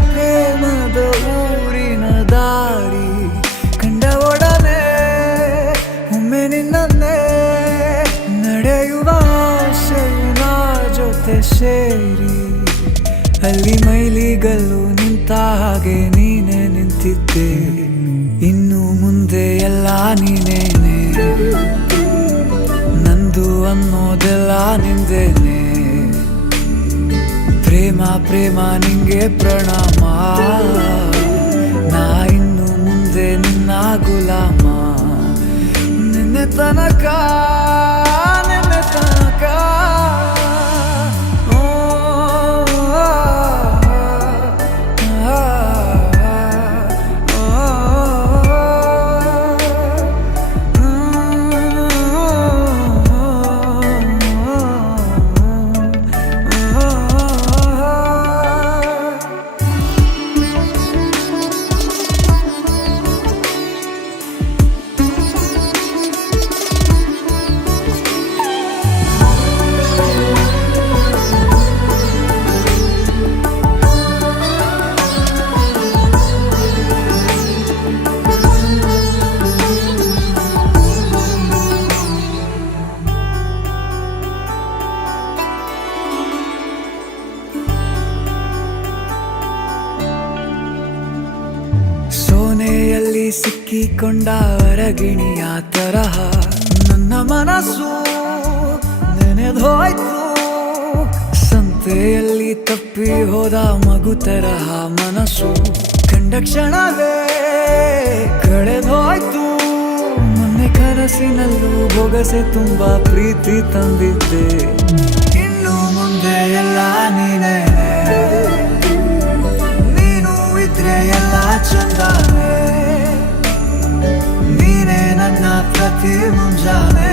ಪ್ರೇಮದ ಊರಿನ ದಾರಿ ಕಂಡ ಒಡನೆ ಒಮ್ಮೆ ನಿನ್ನೇ ನಡೆಯುವ ಆಸೆಯ ಜೊತೆ ಸೇರಿ ಅಲ್ಲಿ ಮೈಲಿಗಲ್ಲು ನಿಂತ ಹಾಗೆ ನೀನೆ ನಿಂತಿದ್ದೆ. ಇನ್ನು ಮುಂದೆ ಎಲ್ಲ ನೀನೇನೆ, ನಂದು ಅನ್ನೋದೆಲ್ಲ ನಿಂದೇನೆ. ಪ್ರೇಮ ಪ್ರೇಮ ನಿಂಗೆ ಪ್ರಣಾಮ, ನಾ ಇನ್ನು ಮುಂದೆ ನಿನ್ನ ಗುಲಾಮ. ನಿನ್ನೆ ತನಕ ನಿನ್ನೆ ತನಕ ಸೋನೆಯಲ್ಲಿ ಸಿಕ್ಕಿಕೊಂಡ ಹೊರಗಿಣಿಯ ತರಹ ನನ್ನ ಮನಸ್ಸು ನೆನೆದೋಯ್ತು. ಸಂತೆಯಲ್ಲಿ ತಪ್ಪಿ ಹೋದ ಮಗು ತರಹ ಮನಸ್ಸು ಕಂಡ ಕ್ಷಣವೇ ಕಳೆದೋಯ್ತು. ಮೊನ್ನೆ ಕನಸಿನಲ್ಲೂ ಬೊಗಸೆ ತುಂಬಾ ಪ್ರೀತಿ ತಂದಿದ್ದೆ. ಇನ್ನು ಮುಂದೆ ಎಲ್ಲ ನೀನೇ, ನೀನು ಇದ್ರೆ ಎಲ್ಲ ಚಂದಾನೆ. ನೀನೇ ನನ್ನ ಪ್ರತಿ ಮುಂಜಾನೆ.